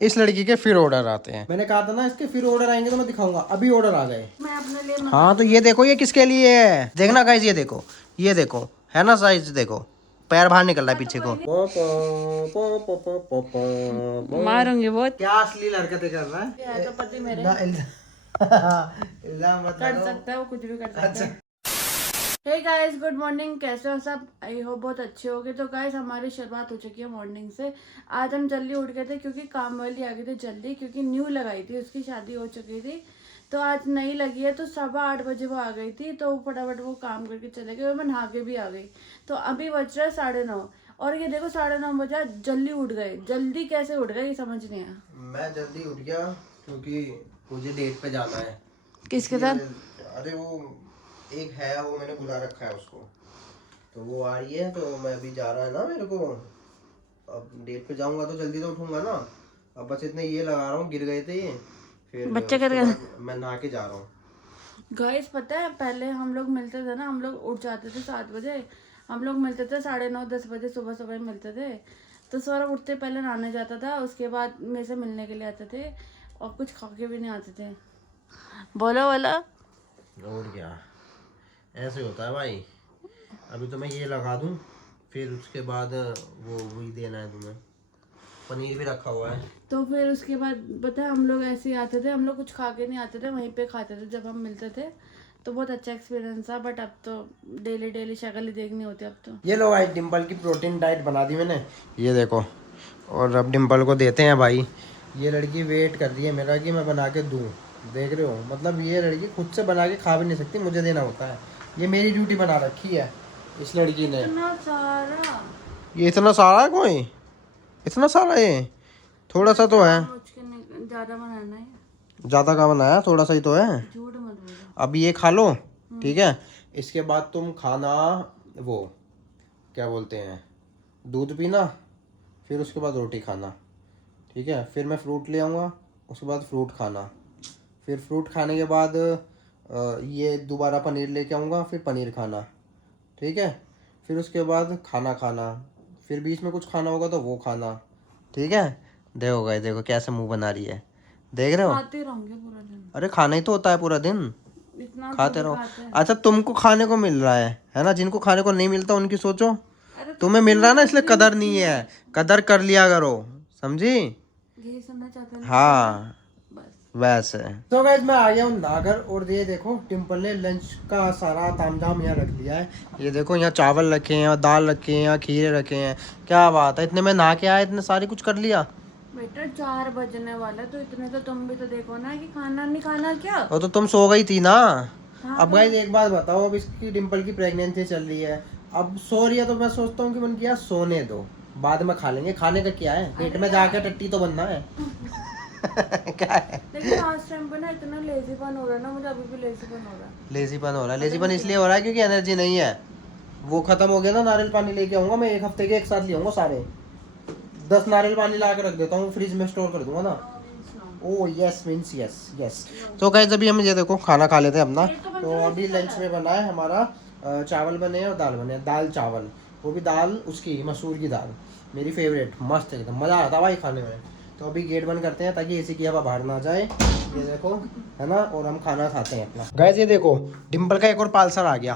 इस लड़की के फिर ऑर्डर आते हैं। मैंने कहा था ना इसके फिर ऑर्डर आएंगे तो मैं दिखाऊंगा। अभी ऑर्डर आ गए। मैं अपने लिए हाँ तो ये देखो ये किसके लिए है, देखना गाइस, ये देखो है ना साइज, देखो पैर बाहर निकल रहा है पीछे को। मारूंगी बहुत। क्या अश्लील हरकतें कर रहा है। तो पति मेरे इल्जाम मत कर लगाओ। सकता है, वो कुछ भी कर सकता है। हे गाइस, गुड मॉर्निंग, कैसे हो सब? आई होप बहुत अच्छे होगे। तो गाइस हमारी शुरुआत हो चुकी है मॉर्निंग से। आज हम जल्दी उठ गए थे क्योंकि काम वाली आ गई थी जल्दी, क्योंकि न्यू लगाई थी, उसकी शादी हो चुकी थी। तो आज नई लगी है, तो 8:15 वो आ गई थी। तो फटाफट वो काम करके चले गए और मैं नहा के भी आ गई। तो अभी बज रहा है 9:30 और ये देखो 9:30 बजा, जल्दी उठ गए। जल्दी कैसे उठ गए ये समझ नहीं आया। मैं जल्दी उठ गया क्योंकि मुझे डेट पे जाना है। किसके साथ? अरे वो एक है, वो मैंने बुला रखा है उसको, तो वो आ रही है, तो मैं अभी जा रहा है ना मेरे को। अब डेट पे जाऊंगा तो जल्दी तो उठूंगा ना। अब बस इतने ये लगा रहा हूँ, गिर गए थे ये, फिर बच्चे कर उसके गए। बाद मैं नहा के जा रहा हूँ। गाइस पता है पहले हम लोग मिलते थे ना, हम लोग उठ जाते थे 7 बजे। हम लोग मिलते थे 9:30 10 बजे, सुबह सुबह मिलते थे। तो सौरभ उठते पहले नहाने जाता था, उसके बाद मेरे से मिलने के लिए आते थे और कुछ खा के भी नहीं आते थे। बोलो बोलो। और क्या, ऐसे होता है भाई। अभी तो मैं ये लगा दूं, फिर उसके बाद वो वही देना है तुम्हें। पनीर भी रखा हुआ है। तो फिर उसके बाद पता है हम लोग ऐसे ही आते थे, हम लोग कुछ खा के नहीं आते थे, वहीं पे खाते थे जब हम मिलते थे। तो बहुत अच्छा एक्सपीरियंस था। बट अब तो डेली डेली शक्ल ही देखनी होती है अब तो। ये लो भाई, डिम्पल की प्रोटीन डाइट बना दी मैंने, ये देखो। और अब डिम्पल को देते हैं भाई। ये लड़की वेट कर रही है मेरा कि मैं बना के दूँ, देख रहे हो। मतलब ये लड़की खुद से बना के खा भी नहीं सकती, मुझे देना होता है। ये मेरी ड्यूटी बना रखी है इस लड़की ने। इतना सारा? ये इतना सारा है कोई? इतना सारा? ये थोड़ा सा तो है। मुझके ज्यादा बनाना है। ज़्यादा का बनाया, थोड़ा सा ही तो है। झूठ मत बोलो। अब ये खा लो, ठीक है। इसके बाद तुम खाना, वो क्या बोलते हैं, दूध पीना, फिर उसके बाद रोटी खाना, ठीक है। फिर मैं फ्रूट ले आऊँगा, उसके बाद फ्रूट खाना, फिर फ्रूट खाने के बाद ये दोबारा पनीर लेके आऊँगा, फिर पनीर खाना, ठीक है। फिर उसके बाद खाना खाना, फिर बीच में कुछ खाना होगा तो वो खाना, ठीक है। देखो गाइस, देखो कैसे मुंह बना रही है, देख रहे हो। खाते रहोगे पूरा दिन? अरे खाना ही तो होता है पूरा दिन, इतना खाते थोड़ी रहो। खाते हैं। अच्छा तुमको खाने को मिल रहा है ना। जिनको खाने को नहीं मिलता उनकी सोचो। अरे तुम्हें मिल रहा है ना, इसलिए कदर नहीं है। कदर कर लिया करो, समझी? यही सुनना चाहते हैं ना? हाँ बस। वैसे तो गाइस मैं आ गया हूँ नागर, और ये देखो टिम्पल ने लंच का सारा तामझाम यहाँ रख लिया है। ये देखो यहाँ चावल रखे हैं, यहाँ दाल रखे हैं, यहाँ खीरे रखे हैं। क्या बात है, इतने में नहा के आया, इतने सारे कुछ कर लिया। बेटा 4 बजने वाला है, तो इतने तो तुम भी तो देखो ना कि खाना नहीं खाना क्या। वो तो तुम सो गई थी ना। हाँ, अब गाइस एक बात बताओ, अब इसकी डिम्पल की प्रेगनेंसी चल रही है, अब सो रही है, तो मैं सोचता हूँ कि मन किया सोने दो, बाद में खा लेंगे। खाने का क्या है, पेट में जाके टट्टी तो बनना है। क्या है? लेकिन आज टाइम पे ना इतना लेजीपन हो रहा है ना, मुझे अभी भी लेजीपन हो रहा है। लेजीपन हो रहा है। लेजीपन इसलिए हो रहा है क्योंकि एनर्जी नहीं है। वो खत्म हो गया ना, नारियल पानी लेके आऊंगा मैं, एक हफ्ते के एक साथ ले आऊंगा सारे। 10 नारियल पानी ला के रख देता हूँ, फ्रिज में स्टोर कर दूंगा ना। Oh yes means yes yes. तो गाइस अभी हम ये देखो खाना खा लेते हैं अपना। तो अभी लंच में बना है हमारा चावल बने हैं और दाल बने हैं, दाल चावल। वो भी दाल उसकी मसूर की दाल, मेरी फेवरेट, मस्त एकदम, मज़ा आता भाई खाने में। तो अभी गेट बंद करते हैं ताकि एसी की हवा बाहर ना जाए। ये देखो है ना, और हम खाना खाते हैं अपना। गाइस ये देखो डिम्पल का एक और पार्सल आ गया,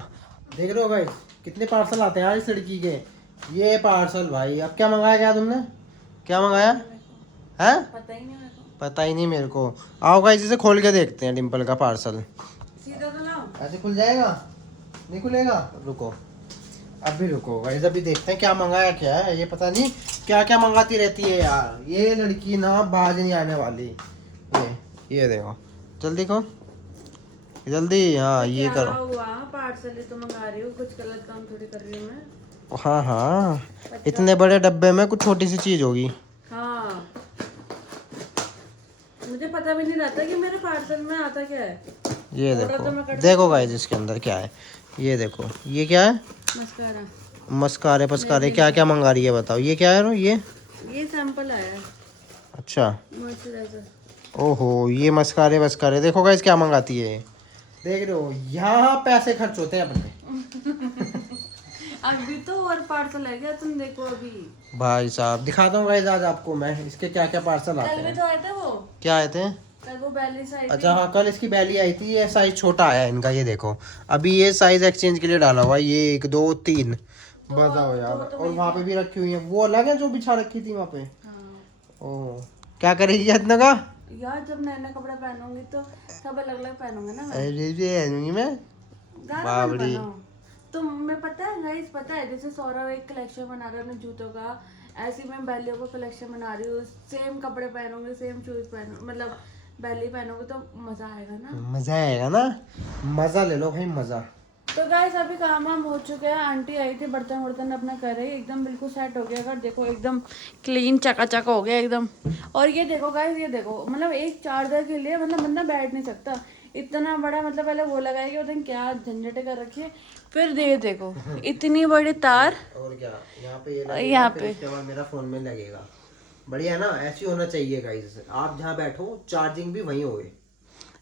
देख रहे हो गाइस कितने पार्सल आते हैं यार इस लड़की के। ये पार्सल भाई, अब क्या मंगाया, क्या तुमने क्या मंगाया है? पता ही नहीं मेरे को। पता ही नहीं मेरे को। आओ गाइस इसे खोल के देखते हैं डिम्पल का पार्सल। सीधा तो लाओ। ऐसे खुल जाएगा? नहीं खुलेगा, रुको अभी, रुको गाइस अभी देखते हैं क्या मंगाया क्या है। ये पता नहीं क्या क्या मंगाती रहती है यार ये लड़की ना, बाज नहीं आने वाली। ये देखो जल्दी को, जल्दी। हाँ ये क्या करो। हुआ? पार्सल ही तो मंगा रही हूँ, कुछ गलत काम थोड़ी कर रही हूँ मैं। हाँ हाँ, इतने बड़े डब्बे में कुछ छोटी सी चीज होगी। हाँ, मुझे पता भी नहीं रहता कि मेरे पार्सल में आता क्या है। ये देखो, देखो गाइस इसके अंदर क्या है। ये देखो ये क्या है? मस्कारा। मस्कारे पस्कारे क्या क्या मंगा रही है बताओ। ये क्या है? ये सैंपल आया है। अच्छा, मॉइस्चराइजर। ओहो ये मस्कारे वस्कारे, देखो गाइस क्या मंगाती है। देख रहे हो, यहाँ पैसे खर्च होते हैं अपने। अभी तो और पार्सल है क्या? तुम देखो अभी। भाई साहब दिखाता हूँ गाइस आज आपको मैं इसके क्या क्या पार्सल आते कल भी हैं। तो आए थे वो। क्या आए थे? कल वो बैली साइज। अच्छा हाँ, कल इसकी बैली आई थी, ये साइज छोटा आया इनका, ये देखो। अभी ये साइज एक्सचेंज के लिए डाला हुआ है, ये 1 2 3। बताओ यार। तो और वहाँ पे भी रखी हुई है, वो अलग है जो बिछा रखी थी वहाँ पे। हाँ। ओ क्या करेगी इतना का? यार जब नए नए कपड़े पहनूंगी तो सब अलग अलग पहनूंगी ना मैं। अरे ये मैं गाना मत बनाओ। तो मैं पता है गाइस, पता है जैसे सौरभ एक कलेक्शन बना रहा है अपने जूतों का, ऐसे ही मैं बैलियों का कलेक्शन बना रही हूँ। सेम कपड़े पहनूंगी, सेम शूज पहनूंगी, मतलब बैली पहनोगे तो मजा आएगा ना। मजा आएगा ना, मजा ले लो भाई मजा। तो गाइस अभी काम वाम हो चुके हैं। आंटी आई थी, बर्तन वर्तन अपना कर रही, एकदम बिल्कुल सेट हो गया। अगर देखो एकदम क्लीन चकाचक हो गया एकदम। और ये देखो गाइस, ये देखो मतलब एक चार्जर के लिए मतलब बंदा बैठ नहीं सकता, इतना बड़ा। मतलब पहले वो लगाया कि उधर क्या झंझटे कर रखी है, फिर ये देखो इतनी बड़ी तार। और क्या यहाँ पे ये लगेगा, यहाँ फिर पे इसके बाद मेरा फोन में लगेगा। बढ़िया है ना, ऐसी होना चाहिए गाइस। आप जहाँ बैठो चार्जिंग भी वहीं होए।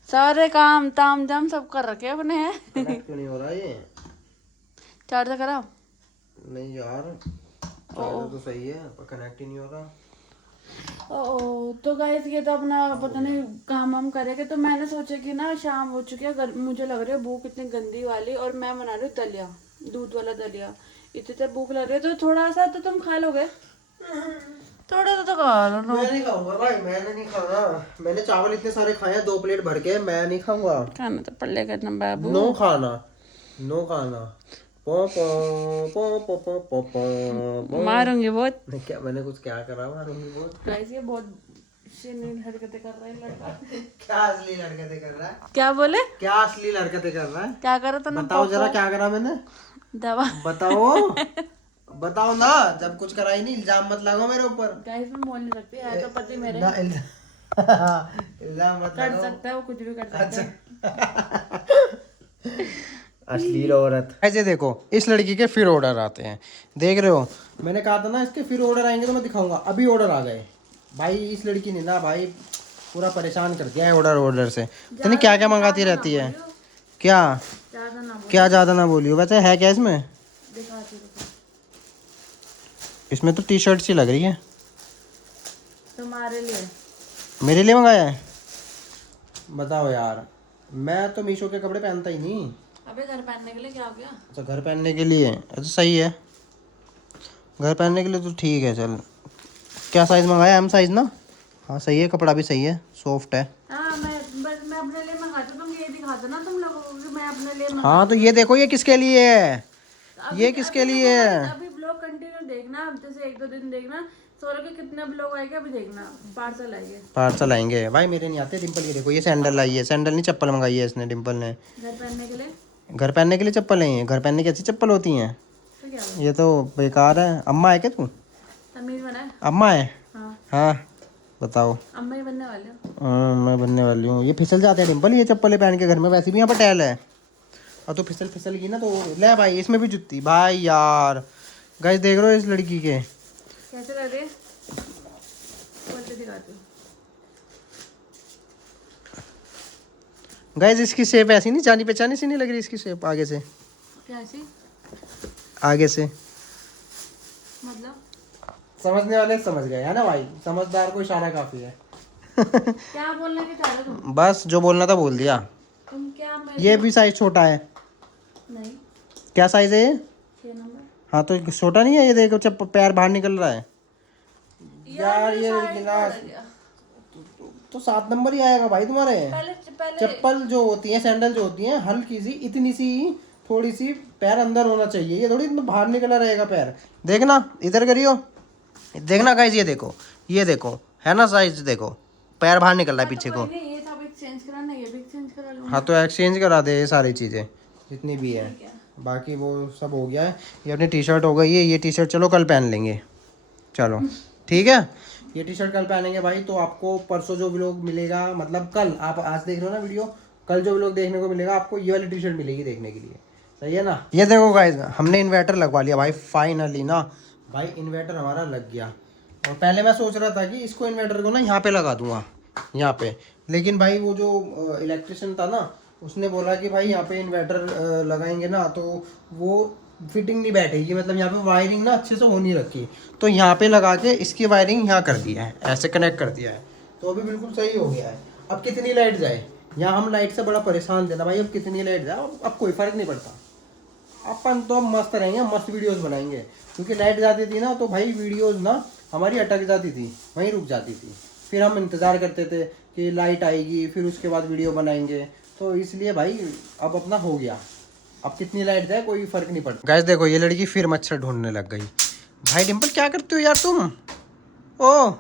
सारे काम ताम झाम सब कर रखे अपने हैं। कनेक्ट क्यों नहीं हो रहा ये? चार्जर करा? नहीं यार, चार्जर तो सही है पर कनेक्ट ही नहीं हो रहा। ओ तो गाइस ये तो अपना पता नहीं काम वाम करेंगे। तो मैंने सोचा कि ना शाम हो चुकी है, मुझे लग रही है भूख इतनी गंदी वाली, और मैं बना रही हूँ दलिया, दूध वाला दलिया। इतनी तो भूख लग रही है, तो थोड़ा सा तो तुम खा लोगे, थोड़ा सा तो खा लो ना। मैं नहीं खाऊंगा भाई, मैंने नहीं खाना। मैंने चावल इतने सारे खाए हैं 2 प्लेट भर के, मैं नहीं खाऊंगा। खाना तो पड़ेगा ना बाबू। नो खाना, नो खाना। पो पो पो पो पो पो पो। मारूंगी बहुत। नहीं क्या, मैंने कुछ क्या करा मारूंगी बहुत? गाइस ये बहुत शरीर हरकतें कर रहा है लड़का। क्या असली हरकतें कर रहा है? क्या बोले? क्या असली हरकतें कर रहा है? क्या करा तूने? बताओ जरा क्या करा मैंने, दवा। बताओ। बताओ ना, जब कुछ करा ही नहीं, इल्जाम मत लगाओ मेरे ऊपर। गाइस मैं बोल नहीं सकती, है तो पति मेरे। ना इल्जाम मत कर लगाओ। सकता है वो, कुछ भी कर सकता है। अश्लील औरत। ऐसे देखो इस लड़की के फिर ऑर्डर आते हैं, देख रहे हो। मैंने कहा था ना इसके फिर ऑर्डर आएंगे तो मैं दिखाऊंगा। अभी ऑर्डर आ गए भाई। इस लड़की ने ना भाई पूरा परेशान कर दिया है ऑर्डर से। पता नहीं क्या क्या मंगाती रहती है। क्या ज्यादा ना बोल। क्या ज्यादा ना बोलियो। वैसे है क्या इसमें? दिखाती हूँ। इसमें तो टी शर्ट सी लग रही है। तुम्हारे लिए। मेरे लिए मंगाया है? बताओ यार, मैं तो मीशो के कपड़े पहनता ही नहीं। अबे घर पहनने के लिए क्या हो गया? अच्छा घर पहनने के लिए, अच्छा सही है। घर पहनने के लिए तो ठीक है चल। क्या साइज़ मंगाया? एम साइज़ ना? हाँ सही है, कपड़ा भी सही है, सॉफ्ट है। हाँ मैं अपने लिए मंगाती हूँ, तुम ये दिखा दो ना तुम लोगों को कि मैं अपने लिए हाँ तो ये देखो, ये किसके लिए है? ये किसके लिए है? अभी ब्लॉग कंटिन्यू देखना, जैसे 1-2 दिन देखना। सोलह के कितने ब्लॉग आएंगे अभी देखना, पार्सल आएंगे। पार्सल आएंगे भाई, मेरे नहीं आते। डिम्पल ये देखो, ये सैंडल आई है, सैंडल नहीं चप्पल मंगाई है इसने, डिम्पल ने। घर पहनने के लिए। घर पहनने के लिए चप्पल है? घर पहनने की अच्छी चप्पल होती हैं। तो क्या ये तो बेकार है। अम्मा है क्या तू? तमीज बना है। अम्मा है? हाँ हाँ बताओ। अम्मा ही बनने वाले हो। हाँ मैं बनने वाली हूँ। ये फिसल जाते हैं डिम्पल, ये चप्पलें पहन के घर में। वैसे भी यहाँ पर टैल है, और तो फिसल की ना तो ले भाई। इसमें भी जुत्ती भाई यार। गाइस देख रहे हो इस लड़की के कैसे लग रही है? बोलते दिखाती हूँ। गाइस इसकी शेप ऐसी नहीं, जानी पहचानी सी नहीं लग रही इसकी शेप आगे से? कैसी? आगे से मतलब समझने वाले समझ गए है ना भाई, समझदार को इशारा काफी है। क्या बोलने के चाह रहे हो तुम? बस जो बोलना था बोल दिया। तुम क्या ये भी साइज छोटा है। नहीं, क्या साइज है ये? 6 नंबर। हाँ तो छोटा नहीं है ये, देखो जब पैर बाहर निकल रहा है यार। ये साइज गिलास बढ़ गया। तो 7 नंबर ही आएगा भाई तुम्हारे। पहले चप्पल जो होती है, सैंडल जो होती है, हल्की सी इतनी सी थोड़ी सी पैर अंदर होना चाहिए। ये थोड़ी इतना बाहर निकला रहेगा पैर। देखना इधर करियो, देखना गाइस, ये देखो, ये देखो है ना साइज, देखो पैर बाहर निकल रहा है पीछे को। नहीं, ये सब एक्सचेंज कराना, ये भी एक्सचेंज करा लूंगा। हाँ तो एक्सचेंज करा दे ये सारी चीज़ें जितनी भी है। बाकी वो सब हो गया है। ये अपनी टी शर्ट हो गई है। ये टी शर्ट चलो कल पहन लेंगे, चलो ठीक है। ये टी शर्ट कल पहनेंगे भाई। तो आपको परसों जो व्लॉग मिलेगा, मतलब कल, आप आज देख रहे हो ना वीडियो, कल जो व्लॉग देखने को मिलेगा आपको ये वाली टी शर्ट मिलेगी देखने के लिए। सही है ना? ये देखो गाइस, हमने इन्वर्टर लगवा लिया भाई फाइनली ना। भाई इन्वर्टर हमारा लग गया। और पहले मैं सोच रहा था कि इसको इन्वर्टर को ना यहाँ पे लगा दूंगा, यहाँ पे। लेकिन भाई वो जो इलेक्ट्रिशियन था ना, उसने बोला कि भाई यहाँ पे इन्वर्टर लगाएंगे ना तो वो फिटिंग नहीं बैठेगी, मतलब यहाँ पे वायरिंग ना अच्छे से हो नहीं रखी, तो यहाँ पे लगा के इसकी वायरिंग यहाँ कर दिया है, ऐसे कनेक्ट कर दिया है, तो अभी बिल्कुल सही हो गया है। अब कितनी लाइट जाए, यहाँ हम लाइट से बड़ा परेशान थे ना भाई, अब कितनी लाइट जाए अब कोई फर्क नहीं पड़ता, अपन तो अब मस्त रहेंगे, मस्त वीडियोस बनाएंगे। क्योंकि लाइट जाती थी ना तो भाई वीडियोस ना हमारी अटक जाती थी, वहीं रुक जाती थी, फिर हम इंतज़ार करते थे कि लाइट आएगी फिर उसके बाद वीडियो बनाएंगे, तो इसलिए भाई अब अपना हो गया, अब कितनी लाइट जाए कोई फर्क नहीं पड़ता। गाइस देखो ये लड़की फिर मच्छर ढूंढने लग गई। भाई डिम्पल क्या करते हो यार तुम? ओह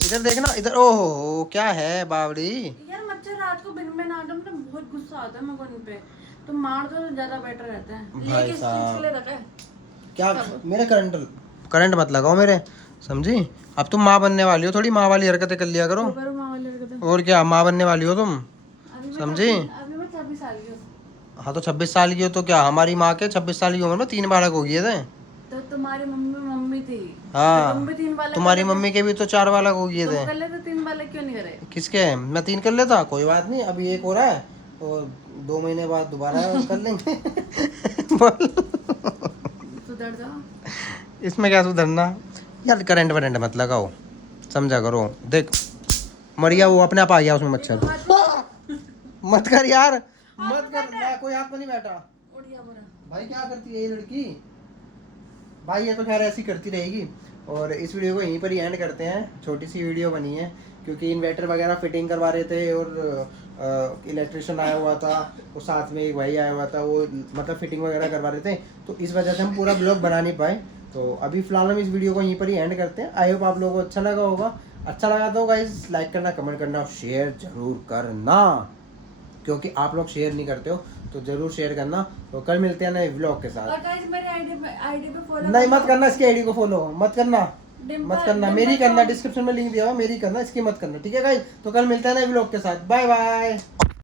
इधर देखना, इधर, ओह क्या है बावड़ी। यार मच्छर रात को बिन में ना आते, मतलब बहुत गुस्सा आता है मेरे को उन पे, तो मार दो ज्यादा बेटर रहता है। भाई लेकिन इस चीज के लिए रखा है क्या, मेरे करंट मत लगाओ मेरे, समझी? अब तुम माँ बनने वाली हो, थोड़ी माँ वाली हरकतें कर लिया करो। और क्या, माँ बनने वाली हो तुम, समझी? अभी मैं 26 साल की हूँ। हाँ तो 26 साल की हो तो क्या, हमारी माँ के 26 साल की उम्र में 3 बालक हो गए थे। तो तुम्हारी मम्मी थी। हाँ तुम भी 3 बालक, तुम्हारी मम्मी के भी तो 4 बालक हो गए थे। कर लेते 3 बालक क्यों नहीं करे? किसके? मैं 3 कर लेता, कोई बात नहीं, अभी 1 हो रहा है तो 2 महीने बाद दोबारा कर लेंगे। बोल सुधर जाओ। इसमें क्या सुधरना यार, करंट वरेंट मत लगाओ, समझा करो। देख मरिया वो अपने आप आ गया उसमें मच्छर। मत कर यार, मत कर, मैं कोई हाथ में नहीं बैठा। भाई क्या करती है ये लड़की? भाई ये तो खैर ऐसी करती रहेगी। और इस वीडियो को यहीं पर ही एंड करते हैं, छोटी सी वीडियो बनी है क्योंकि इन्वर्टर वगैरह फिटिंग करवा रहे थे और इलेक्ट्रिशियन आया हुआ था, वो साथ में एक भाई आया हुआ था, वो मतलब फिटिंग वगैरह करवा रहे थे, तो इस वजह से हम पूरा ब्लॉग बना नहीं पाए। तो अभी फिलहाल हम इस वीडियो को यहीं पर ही एंड करते हैं। आई होप आप लोगों को अच्छा लगा होगा। अच्छा लगा तो गाइस लाइक करना, कमेंट करना और शेयर जरूर करना, क्योंकि आप लोग शेयर नहीं करते हो, तो जरूर शेयर करना। तो कल मिलते हैं नए व्लॉग के साथ। और गाइस मेरे आईडी पे फॉलो नहीं मत करना, इसकी आईडी को फॉलो मत करना, मत करना, मेरी करना, डिस्क्रिप्शन में लिंक दिया हुआ, मेरी करना, इसकी मत करना, ठीक है गाइस? तो कल मिलते हैं नए व्लॉग के साथ, बाय बाय।